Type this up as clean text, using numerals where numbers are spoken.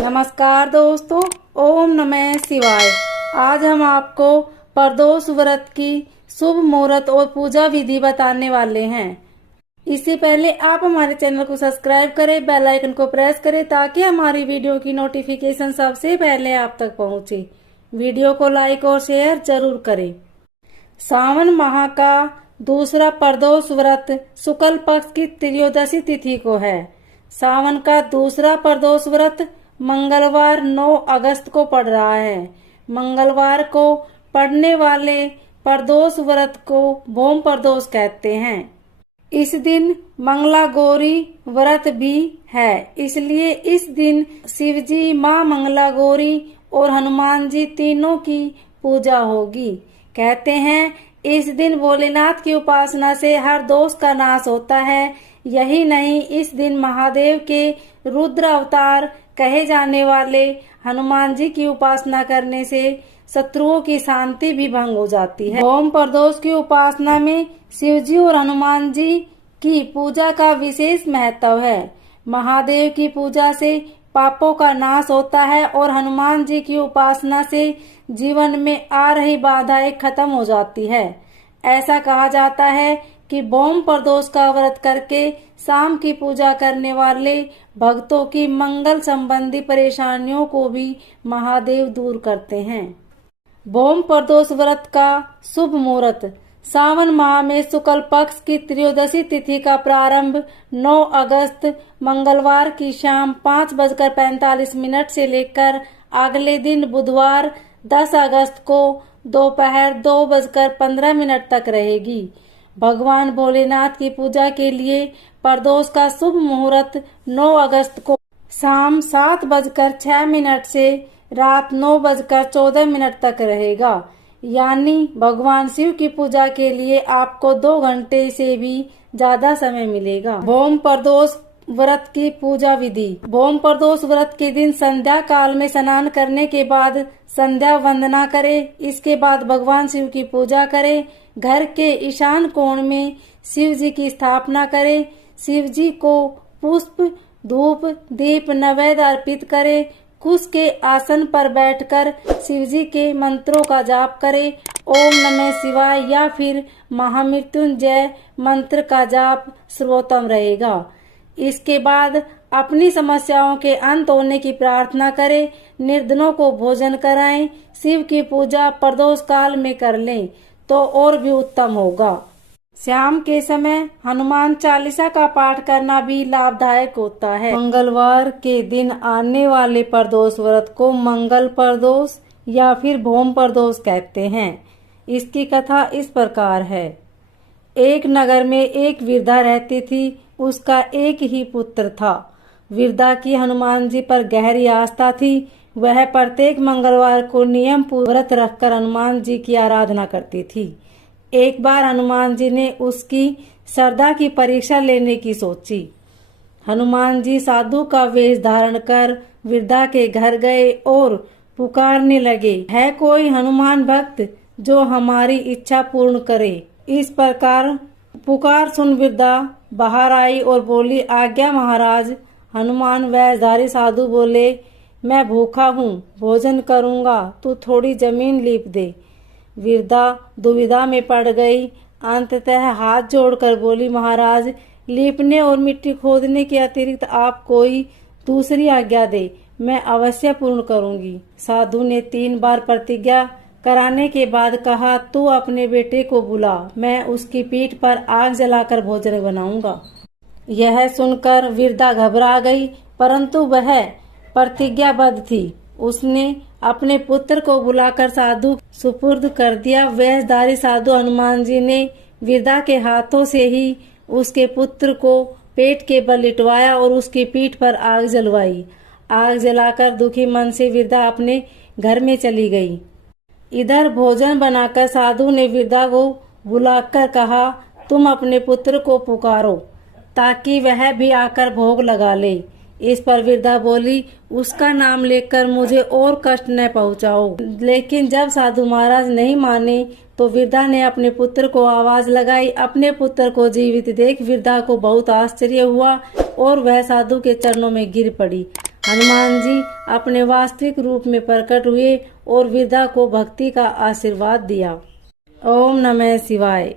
नमस्कार दोस्तों, ओम नमः शिवाय। आज हम आपको प्रदोष व्रत की शुभ मुहूर्त और पूजा विधि बताने वाले हैं। इससे पहले आप हमारे चैनल को सब्सक्राइब करें, बेल आइकन को प्रेस करें ताकि हमारी वीडियो की नोटिफिकेशन सबसे पहले आप तक पहुंचे। वीडियो को लाइक और शेयर जरूर करें। सावन माह का दूसरा प्रदोष व्रत शुक्ल पक्ष की त्रयोदशी तिथि को है। सावन का दूसरा प्रदोष व्रत मंगलवार 9 अगस्त को पड़ रहा है। मंगलवार को पड़ने वाले प्रदोष व्रत को भौम प्रदोष कहते हैं। इस दिन मंगला गौरी व्रत भी है, इसलिए इस दिन शिवजी, माँ मंगला गौरी और हनुमान जी तीनों की पूजा होगी। कहते हैं इस दिन भोलेनाथ की उपासना से हर दोष का नाश होता है। यही नहीं, इस दिन महादेव के रुद्र अवतार कहे जाने वाले हनुमान जी की उपासना करने से शत्रुओं की शांति भी भंग हो जाती है। भौम प्रदोष की उपासना में शिवजी और हनुमान जी की पूजा का विशेष महत्व है। महादेव की पूजा से पापों का नाश होता है और हनुमान जी की उपासना से जीवन में आ रही बाधाएं खत्म हो जाती है। ऐसा कहा जाता है कि भौम प्रदोष का व्रत करके शाम की पूजा करने वाले भक्तों की मंगल संबंधी परेशानियों को भी महादेव दूर करते हैं। भौम प्रदोष व्रत का शुभ मुहूर्त। सावन माह में शुक्ल पक्ष की त्रयोदशी तिथि का प्रारंभ 9 अगस्त मंगलवार की शाम 5:45 से लेकर अगले दिन बुधवार 10 अगस्त को दोपहर 2:15 तक रहेगी। भगवान भोलेनाथ की पूजा के लिए प्रदोष का शुभ मुहूर्त 9 अगस्त को शाम 7:06 से रात 9:14 तक रहेगा। यानी भगवान शिव की पूजा के लिए आपको 2 घंटे से भी ज्यादा समय मिलेगा। भौम प्रदोष व्रत की पूजा विधि। भौम प्रदोष व्रत के दिन संध्या काल में स्नान करने के बाद संध्या वंदना करें। इसके बाद भगवान शिव की पूजा करें। घर के ईशान कोण में शिव जी की स्थापना करें। शिव जी को पुष्प, धूप, दीप, नैवेद्य अर्पित करें। कुश के आसन पर बैठकर शिव जी के मंत्रों का जाप करें। ओम नमः शिवाय या फिर महामृत्युंजय मंत्र का जाप सर्वोत्तम रहेगा। इसके बाद अपनी समस्याओं के अंत होने की प्रार्थना करें। निर्धनों को भोजन कराएं। शिव की पूजा प्रदोष काल में कर लें तो और भी उत्तम होगा। शाम के समय हनुमान चालीसा का पाठ करना भी लाभदायक होता है। मंगलवार के दिन आने वाले प्रदोष व्रत को मंगल प्रदोष या फिर भौम प्रदोष कहते हैं। इसकी कथा इस प्रकार है। एक नगर में एक वृद्धा रहती थी। उसका एक ही पुत्र था। वृद्धा की हनुमान जी पर गहरी आस्था थी। वह प्रत्येक मंगलवार को नियम पूर्वक व्रत रखकर हनुमान जी की आराधना करती थी। एक बार हनुमान जी ने उसकी श्रद्धा की परीक्षा लेने की सोची। हनुमान जी साधु का वेश धारण कर वृद्धा के घर गए और पुकारने लगे, है कोई हनुमान भक्त जो हमारी इच्छा पूर्ण करे। इस प्रकार पुकार सुन वृद्धा बाहर आई और बोली, आज्ञा महाराज। हनुमान वेशधारी साधु बोले, मैं भूखा हूँ, भोजन करूँगा, तू थोड़ी जमीन लीप दे। वृद्धा दुविधा में पड़ गई। अंततः हाथ जोड़कर बोली, महाराज, लीपने और मिट्टी खोदने के अतिरिक्त आप कोई दूसरी आज्ञा दे, मैं अवश्य पूर्ण करूँगी। साधु ने 3 बार प्रतिज्ञा कराने के बाद कहा, तू अपने बेटे को बुला, मैं उसकी पीठ पर आग जलाकर भोजन बनाऊंगा। यह सुनकर वृद्धा घबरा गई, परंतु वह प्रतिज्ञाबद्ध थी। उसने अपने पुत्र को बुलाकर साधु सुपुर्द कर दिया। वेशधारी साधु हनुमान जी ने वृद्धा के हाथों से ही उसके पुत्र को पेट के बल लिटवाया और उसकी पीठ पर आग जलवाई। आग जलाकर दुखी मन से वृद्धा अपने घर में चली गई। इधर भोजन बनाकर साधु ने वृद्धा को बुलाकर कहा, तुम अपने पुत्र को पुकारो ताकि वह भी आकर भोग लगा ले। इस पर वृद्धा बोली, उसका नाम लेकर मुझे और कष्ट न पहुंचाओ। लेकिन जब साधु महाराज नहीं माने तो वृद्धा ने अपने पुत्र को आवाज लगाई। अपने पुत्र को जीवित देख वृद्धा को बहुत आश्चर्य हुआ और वह साधु के चरणों में गिर पड़ी। हनुमान जी अपने वास्तविक रूप में प्रकट हुए और वृद्धा को भक्ति का आशीर्वाद दिया। ओम नमः शिवाय।